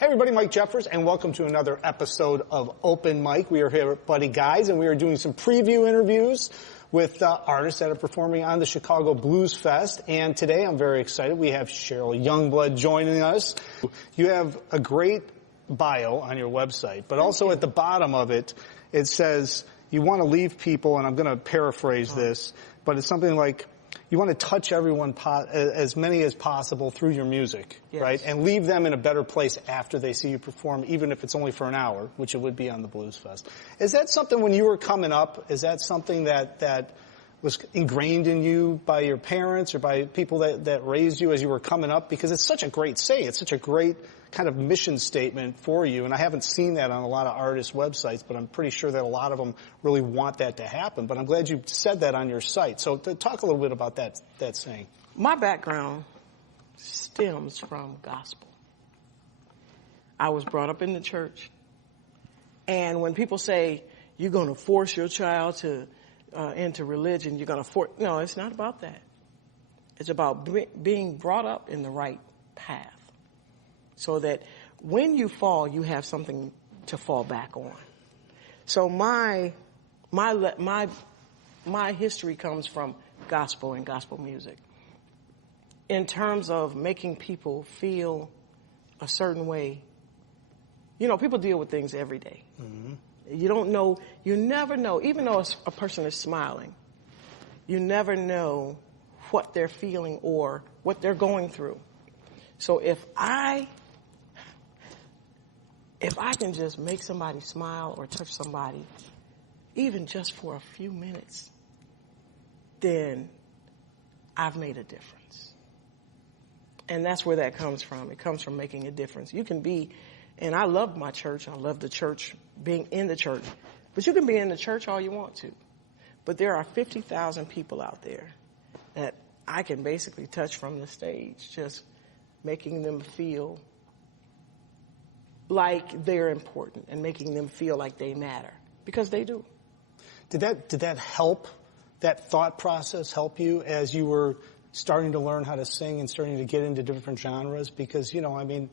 Hey everybody, Mike Jeffers, and welcome to another episode of Open Mic. We are here at Buddy Guys, and we are doing some preview interviews with artists that are performing on the Chicago Blues Fest. And today, I'm very excited. We have Sheryl Youngblood joining us. You have a great bio on your website, but also at the bottom of it, it says you want to leave people, and I'm going to paraphrase this, but it's something like, you want to touch everyone, as many as possible through your music, right? And leave them in a better place after they see you perform, even if it's only for an hour, which it would be on the Blues Fest. Is that something when you were coming up, is that something that was ingrained in you by your parents or by people that raised you as you were coming up? Because it's such a great saying. It's such a great kind of mission statement for you. And I haven't seen that on a lot of artists' websites, but I'm pretty sure that a lot of them really want that to happen. But I'm glad you said that on your site. So talk a little bit about that saying. My background stems from gospel. I was brought up in the church. And when people say, you're going to force your child to into religion, you're going to force... No, it's not about that. It's about being brought up in the right path, so that when you fall, you have something to fall back on. So my history comes from gospel and gospel music. In terms of making people feel a certain way, you know, people deal with things every day. Mm-hmm. You don't know, you never know, even though a person is smiling, you never know what they're feeling or what they're going through. So if I can just make somebody smile or touch somebody, even just for a few minutes, then I've made a difference. And that's where that comes from. It comes from making a difference. You can be, and I love my church. I love the church, being in the church. But you can be in the church all you want to. But there are 50,000 people out there that I can basically touch from the stage, just making them feel like they're important and making them feel like they matter, because they do. Did that help, that thought process help you as you were starting to learn how to sing and starting to get into different genres? Because, you know, I mean,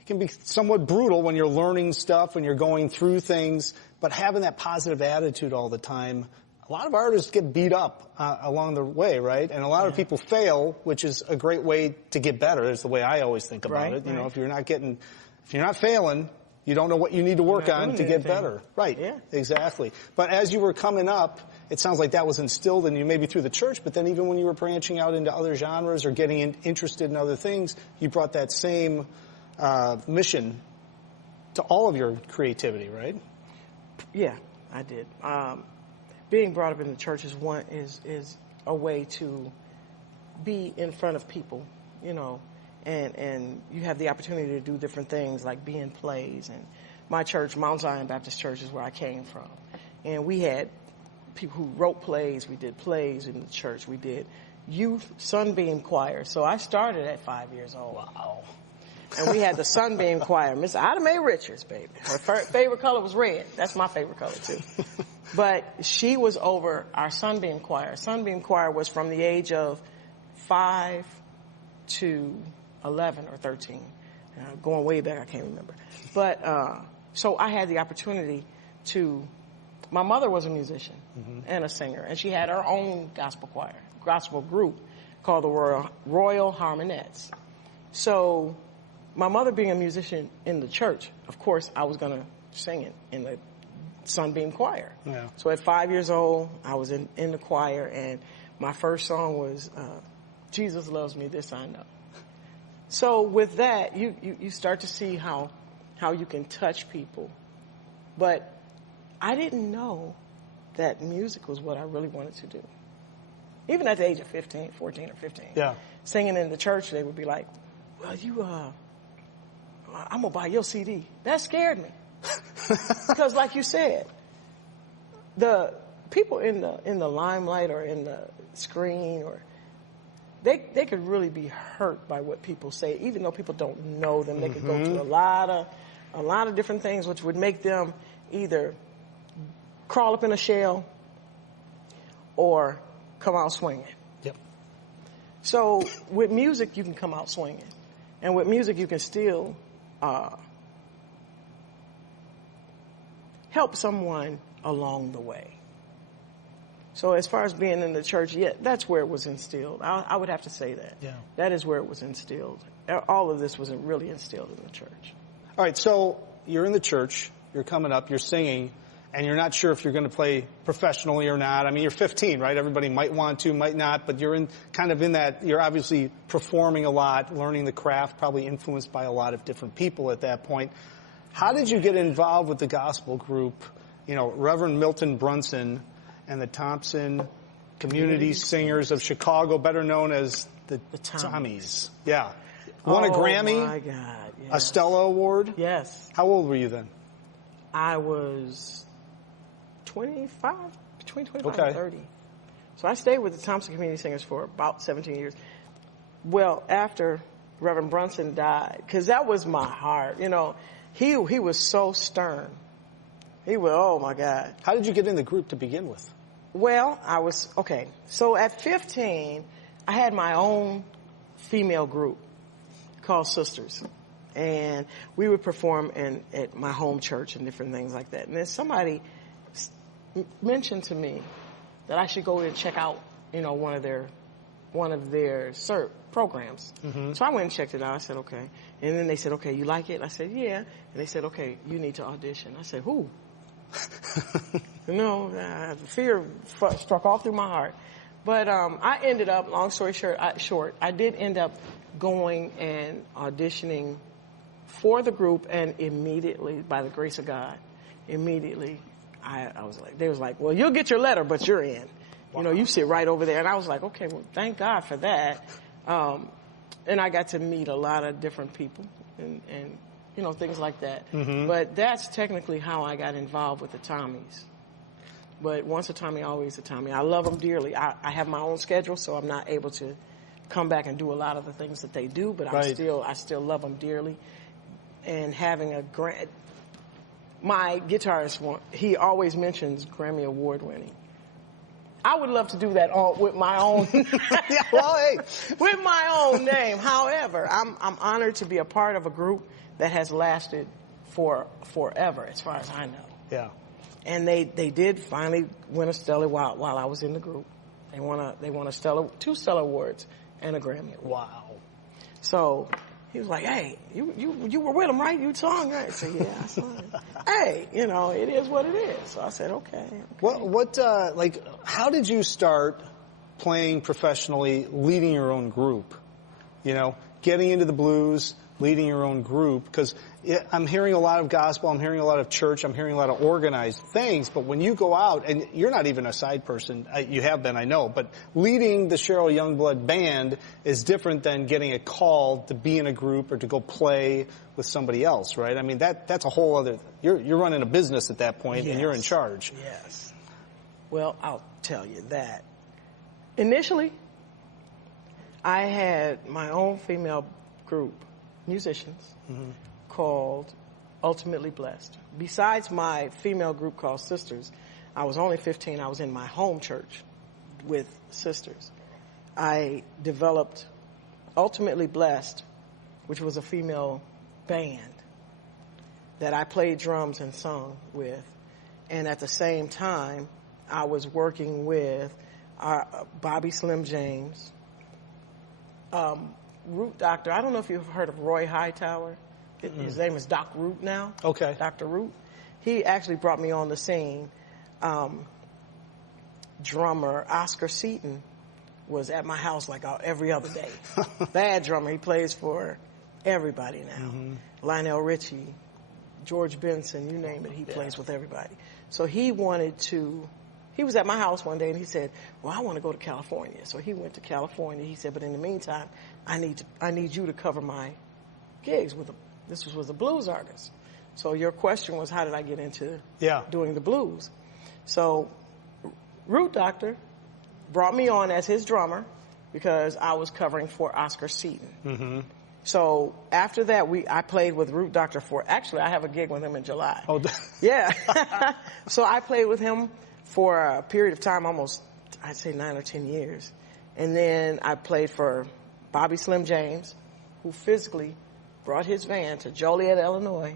it can be somewhat brutal when you're learning stuff, when you're going through things, but having that positive attitude all the time. A lot of artists get beat up along the way, right? And a lot of people fail, which is a great way to get better, is the way I always think about it. You know, if you're not failing, you don't know what you need to work on to get better. Right. Yeah. Exactly. But as you were coming up, it sounds like that was instilled in you maybe through the church, but then even when you were branching out into other genres or getting interested in other things, you brought that same mission to all of your creativity, right? Yeah, I did. Being brought up in the church is a way to be in front of people, you know, and you have the opportunity to do different things like be in plays. And my church, Mount Zion Baptist Church, is where I came from. And we had people who wrote plays. We did plays in the church. We did youth Sunbeam Choir. So I started at 5 years old. Wow. And we had the Sunbeam Choir. Miss Ida Mae Richards, baby. Her favorite color was red. That's my favorite color, too. But she was over our Sunbeam Choir. Sunbeam Choir was from the age of 5 to 11 or 13. Going way back, I can't remember. But so I had the opportunity to... My mother was a musician and a singer, and she had her own gospel choir, gospel group called the Royal Harmonettes. So my mother being a musician in the church, of course, I was going to sing it in the Sunbeam Choir. Yeah. So at 5 years old, I was in the choir, and my first song was Jesus Loves Me, This I Know. So with that, you start to see how you can touch people. But I didn't know that music was what I really wanted to do. Even at the age of 14 or 15. Yeah. Singing in the church, they would be like, well, I'm going to buy your CD. That scared me. Because like you said, the people in the limelight or in the screen, or they could really be hurt by what people say, even though people don't know them. They could go through a lot of different things, which would make them either crawl up in a shell or come out swinging. Yep. So with music, you can come out swinging. And with music, you can still help someone along the way. So as far as being in the church, yeah, that's where it was instilled. I would have to say that. Yeah. That is where it was instilled. All of this was really instilled in the church. All right, so you're in the church, you're coming up, you're singing, and you're not sure if you're going to play professionally or not. I mean, you're 15, right? Everybody might want to, might not, but you're in that, you're obviously performing a lot, learning the craft, probably influenced by a lot of different people at that point. How did you get involved with the gospel group, Reverend Milton Brunson and the Thompson Community Singers of Chicago, better known as the Tommies? Yeah. Won a Grammy, my God, yes. a Stella Award. Yes. How old were you then? I was 25, between 25 Okay. and 30. So I stayed with the Thompson Community Singers for about 17 years. Well, after Reverend Brunson died, because that was my heart, he was so stern. He was, oh my God. How did you get in the group to begin with? Well, so at 15, I had my own female group called Sisters. And we would perform at my home church and different things like that. And then somebody mentioned to me that I should go and check out, one of their programs. Mm-hmm. So I went and checked it out. I said, okay. And then they said, okay, you like it? I said, yeah. And they said, okay, you need to audition. I said, who? Fear struck all through my heart. But I ended up, long story short, I did end up going and auditioning for the group, and immediately, by the grace of God, I was like, they was like, well, you'll get your letter, but you're in. Wow. You sit right over there. And I was like, okay, well, thank God for that. And I got to meet a lot of different people and things like that. Mm-hmm. But that's technically how I got involved with the Tommies. But once a Tommy, always a Tommy. I love them dearly. I have my own schedule, so I'm not able to come back and do a lot of the things that they do, but right. I still love them dearly. And having my guitarist, he always mentions Grammy Award winning. I would love to do that with my own, yeah, well, hey. with my own name. However, I'm honored to be a part of a group that has lasted forever, as far as I know. Yeah. And they did finally win a Stella while I was in the group. They won two Stella Awards and a Grammy Award. Wow. So he was like, hey, you were with them, right? You sung, right? I said, yeah, I sung. Hey, it is what it is. So I said, okay. How did you start playing professionally, leading your own group? Getting into the blues, leading your own group, because I'm hearing a lot of gospel, I'm hearing a lot of church, I'm hearing a lot of organized things, but when you go out, and you're not even a side person, you have been, I know, but leading the Sheryl Youngblood band is different than getting a call to be in a group or to go play with somebody else, right? I mean, that's a whole other, you're running a business at that point, yes. And you're in charge. Yes. Well, I'll tell you that. Initially, I had my own female group, musicians, mm-hmm. called Ultimately Blessed. Besides my female group called Sisters, I was only 15. I was in my home church with Sisters. I developed Ultimately Blessed, which was a female band that I played drums and sung with. And at the same time, I was working with Bobby Slim James, Root Doctor. I don't know if you've heard of Roy Hightower. His name is Doc Root now. Okay. Dr. Root. He actually brought me on the scene. Drummer Oscar Seaton was at my house like every other day. Bad drummer. He plays for everybody now. Mm-hmm. Lionel Richie, George Benson, you name it. He plays with everybody. So he was at my house one day and he said, well, I want to go to California. So he went to California. He said, but in the meantime, I need you to cover my gigs this was a blues artist. So your question was, how did I get into doing the blues? So Root Doctor brought me on as his drummer because I was covering for Oscar Seaton. Mm-hmm. So after that, I played with Root Doctor I have a gig with him in July. Oh, yeah. So I played with him for a period of time, almost, I'd say 9 or 10 years. And then I played for Bobby Slim James, who physically brought his van to Joliet, Illinois,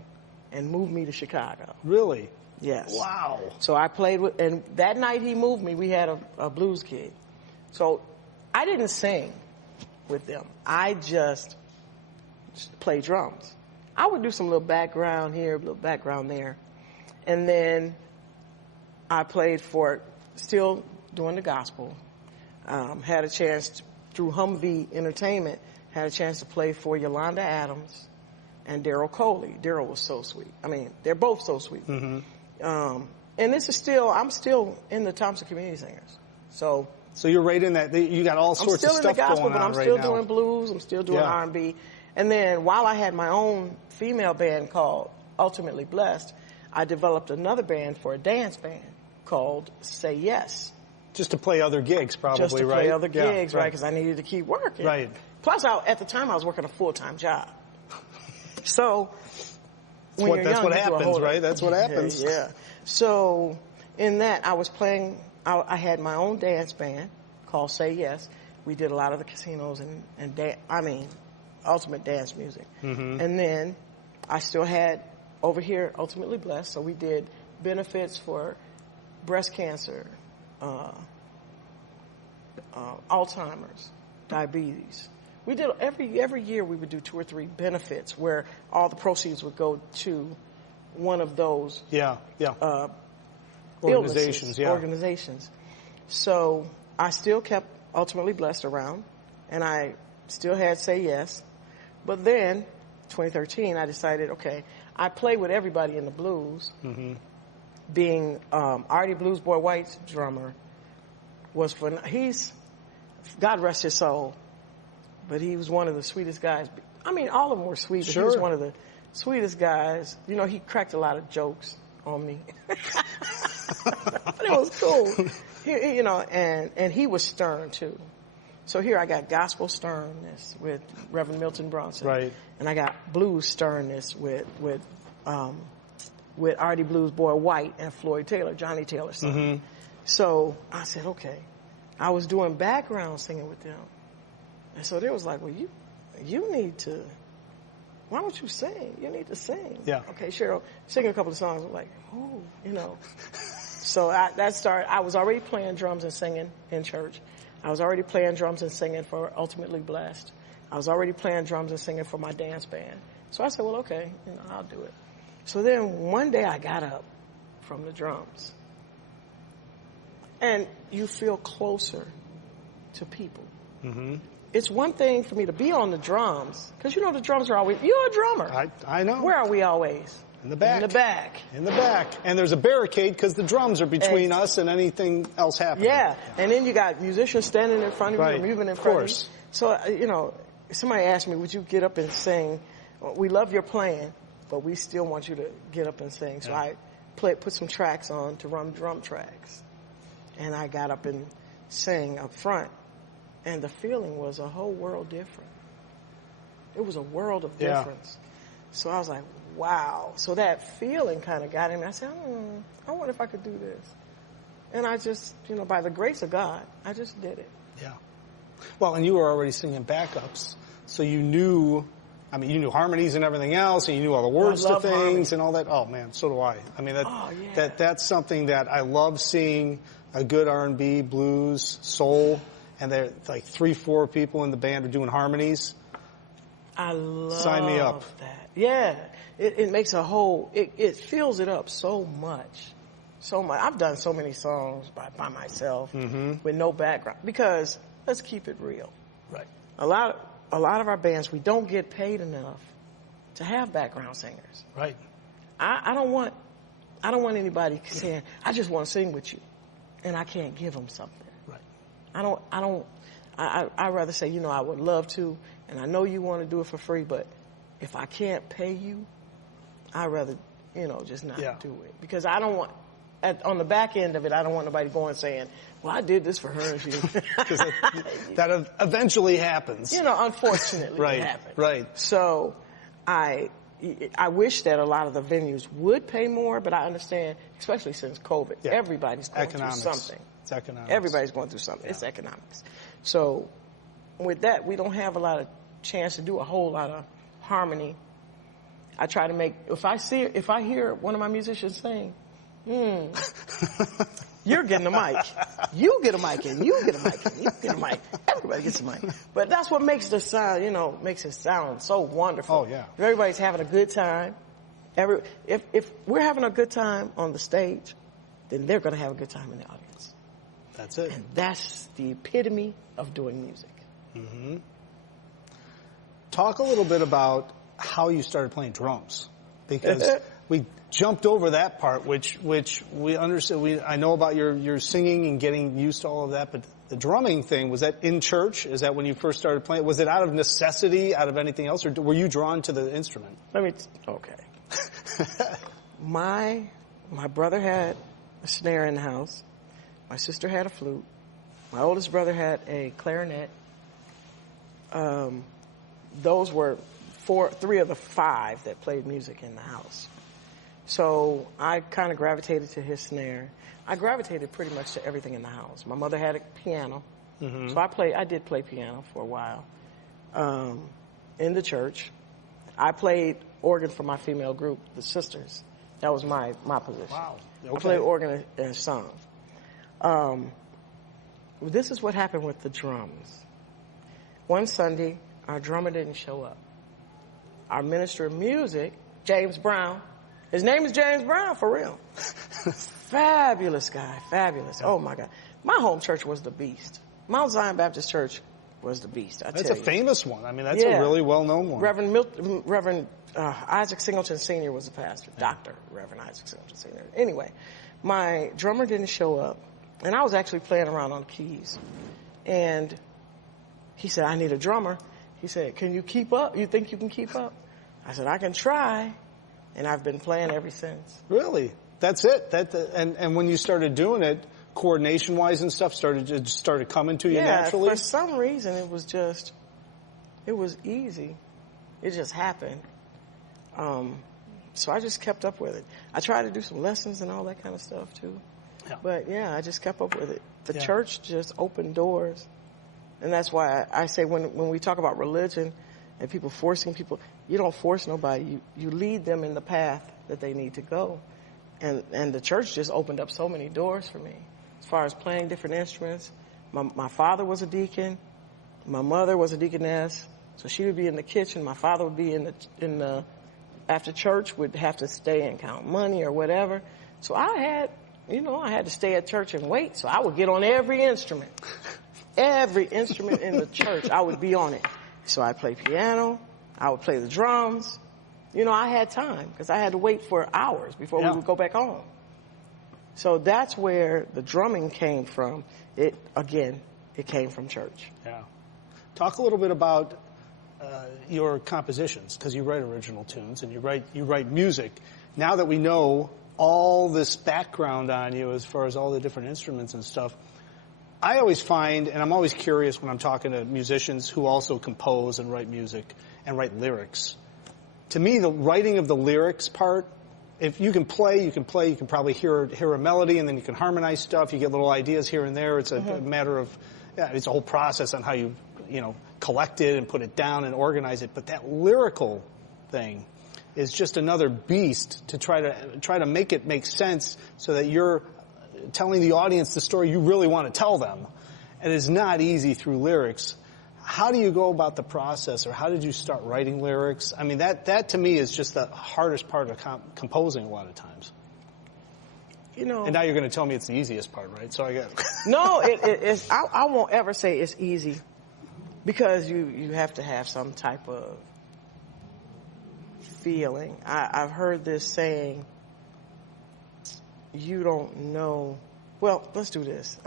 and moved me to Chicago. Really? Yes. Wow. So I played with, and that night he moved me. We had a blues kid. So I didn't sing with them. I just played drums. I would do some little background here, a little background there. And then I played for, still doing the gospel. Had a chance through Humvee Entertainment, had a chance to play for Yolanda Adams and Daryl Coley. Daryl was so sweet. I mean, they're both so sweet. Mm-hmm. And this is still, I'm still in the Thompson Community Singers. So you're right in that, you got all sorts of stuff going on right now. I'm still in the gospel, but I'm still doing blues, I'm still doing R&B. And then while I had my own female band called Ultimately Blessed, I developed another band for a dance band called Say Yes. Just to play other gigs, probably, right? Just to play other gigs, right? Because I needed to keep working. Right. Plus, at the time, I was working a full-time job. So, that's what happens, right? That's what happens. Yeah. So, in that, I was playing, I had my own dance band called Say Yes. We did a lot of the casinos and ultimate dance music. Mm-hmm. And then I still had over here Ultimately Blessed, so we did benefits for breast cancer, Alzheimer's, diabetes. We did every year we would do 2 or 3 benefits where all the proceeds would go to one of those organizations. So I still kept Ultimately Blessed around, and I still had Say Yes. But then, 2013, I decided, okay, I play with everybody in the blues. Mm-hmm. Being Artie Blues Boy White's drummer was God rest his soul, but he was one of the sweetest guys. I mean, all of them were sweet, but he was one of the sweetest guys. You know, he cracked a lot of jokes on me. But it was cool. And he was stern too. So here I got gospel sternness with Reverend Milton Bronson. Right. And I got blues sternness with Artie Blues Boy White and Floyd Taylor, Johnny Taylor's son. Mm-hmm. So I said, okay. I was doing background singing with them. And so they was like, well, you need to, why don't you sing? You need to sing. Yeah. Okay, Sheryl, sing a couple of songs. I'm like, So that started, I was already playing drums and singing in church. I was already playing drums and singing for Ultimately Blessed. I was already playing drums and singing for my dance band. So I said, well, okay, I'll do it. So then one day I got up from the drums. And you feel closer to people. Mm-hmm. It's one thing for me to be on the drums, because the drums are always, you're a drummer. I know. Where are we always? In the back. In the back. In the back. And there's a barricade because the drums are between us and anything else happening. Yeah. And then you got musicians standing in front of you, moving in front of you. So, somebody asked me, would you get up and sing? We love your playing, but we still want you to get up and sing. So I put some tracks on to run drum tracks. And I got up and sang up front. And the feeling was a whole world different. It was a world of difference. So I was like, wow. So that feeling kind of got in me. I said, I wonder if I could do this. And I just, by the grace of God, I just did it. Yeah. Well, and you were already singing backups, so you knew harmonies and everything else, and you knew all the words to things harmony. And all that. Oh man, so do I. I mean, that's something that I love seeing, a good R&B, blues, soul, and they're like 3-4 people in the band are doing harmonies. I love Sign me up. that. Yeah. It makes it fills it up so much. So much. I've done so many songs by myself with no background, because let's keep it real. Right. A lot of our bands, we don't get paid enough to have background singers. Right. I don't want anybody saying, I just want to sing with you, and I can't give them something. Right. I'd rather say, I would love to, and I know you want to do it for free, but if I can't pay you, I'd rather, just not do it. Because I don't want, on the back end of it, I don't want nobody going saying, well, I did this for her. Because that eventually happens. Unfortunately, it happens. Right. So I wish that a lot of the venues would pay more, but I understand, especially since COVID, everybody's going through something. It's economics. Everybody's going through something. Yeah. It's economics. So with that, we don't have a lot of chance to do a whole lot of harmony. I try to make, if I hear one of my musicians sing, You're getting a mic. You get a mic and you get a mic and you get a mic. Everybody gets a mic. But that's what makes the sound, makes it sound so wonderful. Oh, yeah. If everybody's having a good time, if we're having a good time on the stage, then they're going to have a good time in the audience. That's it. And that's the epitome of doing music. Mm-hmm. Talk a little bit about how you started playing drums, because we jumped over that part, which we understood. I know about your singing and getting used to all of that, but the drumming thing, was that in church? Is that when you first started playing? Was it out of necessity, out of anything else, or were you drawn to the instrument? Okay. My brother had a snare in the house. My sister had a flute. My oldest brother had a clarinet. Those were three of the five that played music in the house. So I kind of gravitated to his snare. I gravitated pretty much to everything in the house. My mother had a piano, so I did play piano for a while in the church. I played organ for my female group, the Sisters. That was my position. Wow. Okay. I played organ and sung. This is what happened with the drums. One Sunday, our drummer didn't show up. Our minister of music, James Brown, his name is James Brown, for real. Fabulous guy, fabulous. Oh, my God. My home church was the beast. Mount Zion Baptist Church was the beast, I tell you. That's a famous one. I mean, that's a really well-known one. Reverend Isaac Singleton Sr. was the pastor. Dr. Reverend Isaac Singleton Sr. Anyway, my drummer didn't show up, and I was actually playing around on keys. And he said, I need a drummer. He said, can you keep up? You think you can keep up? I said, I can try. And I've been playing ever since. Really? That's it? And when you started doing it, coordination-wise and stuff, started coming to you naturally? Yeah, for some reason it was easy. It just happened. So I just kept up with it. I tried to do some lessons and all that kind of stuff too. Yeah. But I just kept up with it. The church just opened doors. And that's why I say when we talk about religion and people forcing people, you don't force nobody. You lead them in the path that they need to go. And the church just opened up so many doors for me as far as playing different instruments. My father was a deacon. My mother was a deaconess. So she would be in the kitchen. My father would be in the after church, would have to stay and count money or whatever. So I had to stay at church and wait. So I would get on every instrument. Every instrument in the church, I would be on it. So I'd play piano. I would play the drums. I had time because I had to wait for hours before we would go back home. So that's where the drumming came from. It came from church. Yeah. Talk a little bit about your compositions, because you write original tunes and you write music. Now that we know all this background on you as far as all the different instruments and stuff, I always find, and I'm always curious when I'm talking to musicians who also compose and write music and write lyrics. To me, the writing of the lyrics part, if you can play, you can probably hear a melody, and then you can harmonize stuff. You get little ideas here and there. It's a matter of, it's a whole process on how you collect it and put it down and organize it. But that lyrical thing is just another beast to try to make it make sense so that you're telling the audience the story you really want to tell them. And it's not easy through lyrics. How do you go about the process, or how did you start writing lyrics? I mean, that to me is just the hardest part of composing a lot of times. And now you're going to tell me it's the easiest part, right? So I got No, it's. I won't ever say it's easy, because you have to have some type of feeling. I've heard this saying, you don't know. Well, let's do this.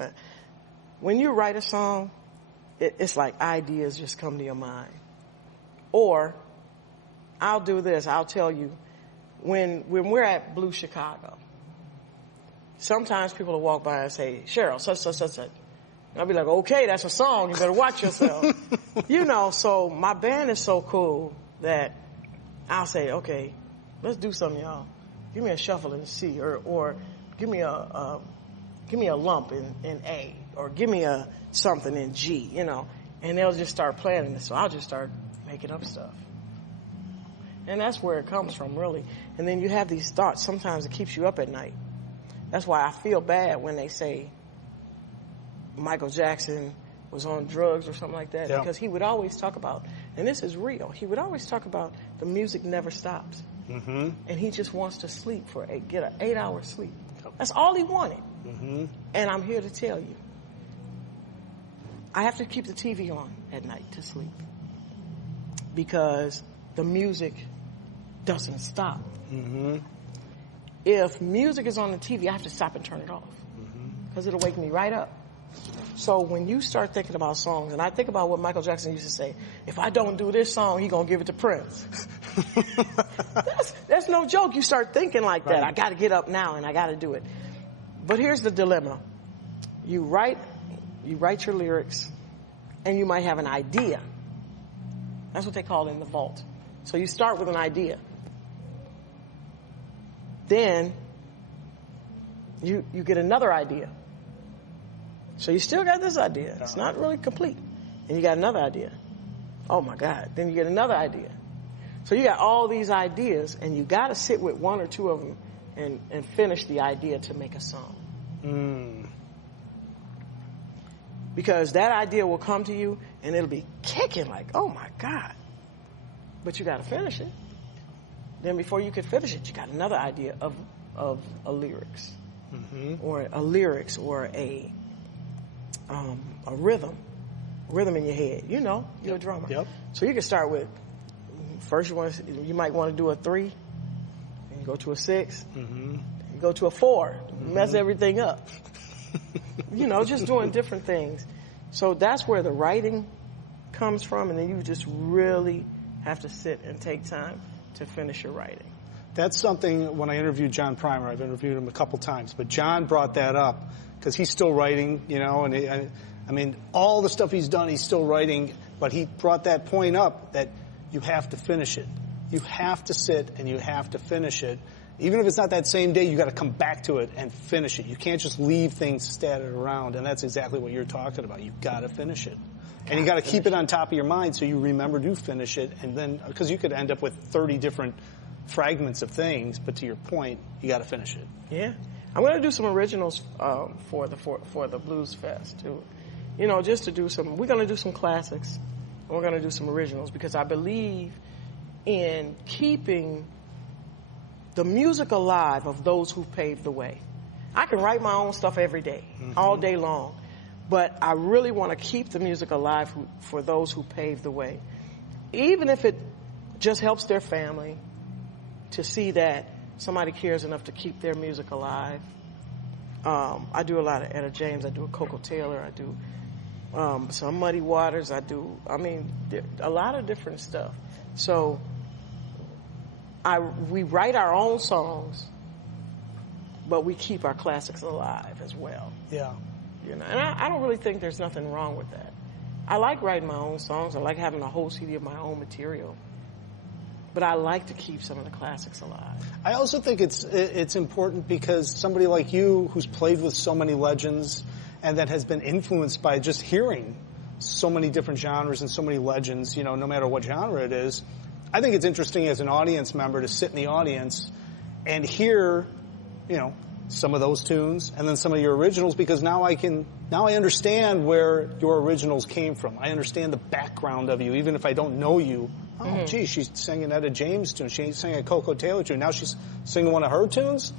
When you write a song, it's like ideas just come to your mind. Or, I'll do this. I'll tell you, when we're at Blue Chicago, sometimes people will walk by and say, Sheryl, such. And I'll be like, okay, that's a song. You better watch yourself. So my band is so cool that I'll say, okay, let's do something, y'all. Give me a shuffle in C, or give me a lump in A, or give me a something in G, and they'll just start playing it. So I'll just start making up stuff. And that's where it comes from, really. And then you have these thoughts. Sometimes it keeps you up at night. That's why I feel bad when they say Michael Jackson was on drugs or something like that, yeah. because he would always talk about, and this is real, he would always talk about the music never stops. Mm-hmm. And he just wants to sleep get an 8-hour sleep. That's all he wanted. Mm-hmm. And I'm here to tell you, I have to keep the TV on at night to sleep because the music doesn't stop. Mm-hmm. If music is on the TV, I have to stop and turn it off because it'll wake me right up. So when you start thinking about songs, and I think about what Michael Jackson used to say, if I don't do this song, he gonna give it to Prince. That's no joke. You start thinking like that. I got to get up now and I got to do it. But here's the dilemma. You write your lyrics and you might have an idea. That's what they call it in the vault. So you start with an idea. Then you get another idea. So you still got this idea. It's not really complete. And you got another idea. Oh my God. Then you get another idea. So you got all these ideas and you got to sit with one or two of them and finish the idea to make a song. Because that idea will come to you and it'll be kicking like, oh my God. But you got to finish it. Then before you can finish it, you got another idea of a lyrics. Or a lyrics or a rhythm in your head. You know, you're a drummer. Yep. So you can start with, first you might want to do a 3, and you go to a 6, you go to a 4, mess everything up. You know, just doing different things. So that's where the writing comes from, and then you just really have to sit and take time to finish your writing. That's something, when I interviewed John Primer, I've interviewed him a couple times, but John brought that up because he's still writing, you know, and I mean, all the stuff he's done, he's still writing, but he brought that point up that you have to finish it. You have to sit and you have to finish it. Even if it's not that same day, you got to come back to it and finish it. You can't just leave things scattered around, and that's exactly what you're talking about. You've got to finish it. And you got to keep it on top of your mind so you remember to finish it, and then, because you could end up with 30 different fragments of things, but to your point, you got to finish it. Yeah. I'm going to do some originals for the Blues Fest, too. You know, just to do we're going to do some classics, and we're going to do some originals, because I believe in keeping the music alive of those who paved the way. I can write my own stuff every day, all day long, but I really want to keep the music alive for those who paved the way. Even if it just helps their family to see that somebody cares enough to keep their music alive. I do a lot of Etta James, I do a Coco Taylor, I do some Muddy Waters, a lot of different stuff. So we write our own songs, but we keep our classics alive as well. Yeah. You know, and I don't really think there's nothing wrong with that. I like writing my own songs. I like having a whole CD of my own material. But I like to keep some of the classics alive. I also think it's important because somebody like you, who's played with so many legends and that has been influenced by just hearing so many different genres and so many legends, you know, no matter what genre it is, I think it's interesting as an audience member to sit in the audience and hear, you know, some of those tunes and then some of your originals, because now I understand where your originals came from. I understand the background of you, even if I don't know you. Oh, gee, she's singing Etta James tune. She's singing a Coco Taylor tune. Now she's singing one of her tunes?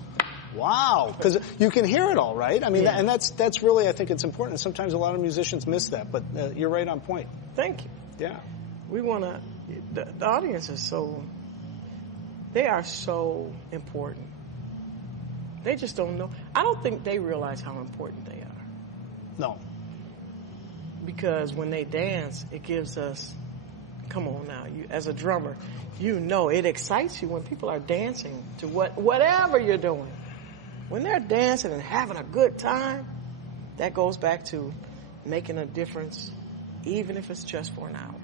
Wow. Because you can hear it all, right? I mean, yeah. And that's really, I think it's important. Sometimes a lot of musicians miss that, but you're right on point. Thank you. Yeah. We want to, the audience is they are so important. They just don't know. I don't think they realize how important they are. No. Because when they dance, it gives us, come on now, you as a drummer, you know it excites you when people are dancing to whatever you're doing. When they're dancing and having a good time, that goes back to making a difference, even if it's just for an hour.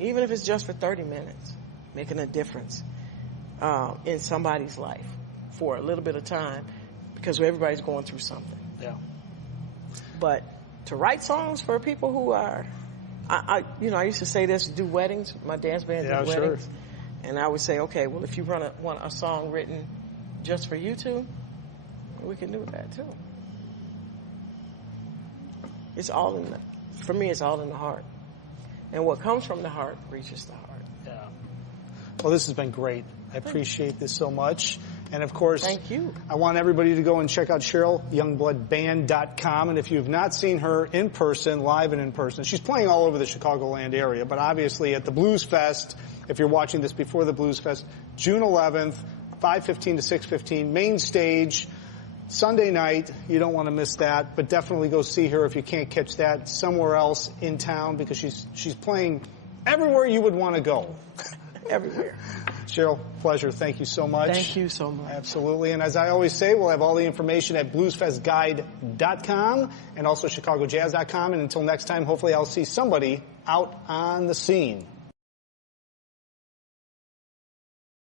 Even if it's just for 30 minutes, making a difference in somebody's life for a little bit of time, because everybody's going through something. Yeah. But to write songs for people who are, I used to say this, do weddings, my dance band did weddings. Sure. And I would say, okay, well, if you want a song written just for you two, we can do that too. It's all in for me, it's all in the heart. And what comes from the heart reaches the heart. Yeah. Well, this has been great. I appreciate this so much. And of course, thank you. I want everybody to go and check out Sheryl, youngbloodband.com. And if you've not seen her in person, live and in person, she's playing all over the Chicagoland area, but obviously at the Blues Fest, if you're watching this before the Blues Fest, June 11th, 5:15 to 6:15, main stage, Sunday night. You don't want to miss that, but definitely go see her if you can't catch that somewhere else in town, because she's playing everywhere you would want to go. Everywhere. Sheryl, pleasure. Thank you so much. Thank you so much. Absolutely. And as I always say, we'll have all the information at bluesfestguide.com and also chicagojazz.com. And until next time, hopefully I'll see somebody out on the scene.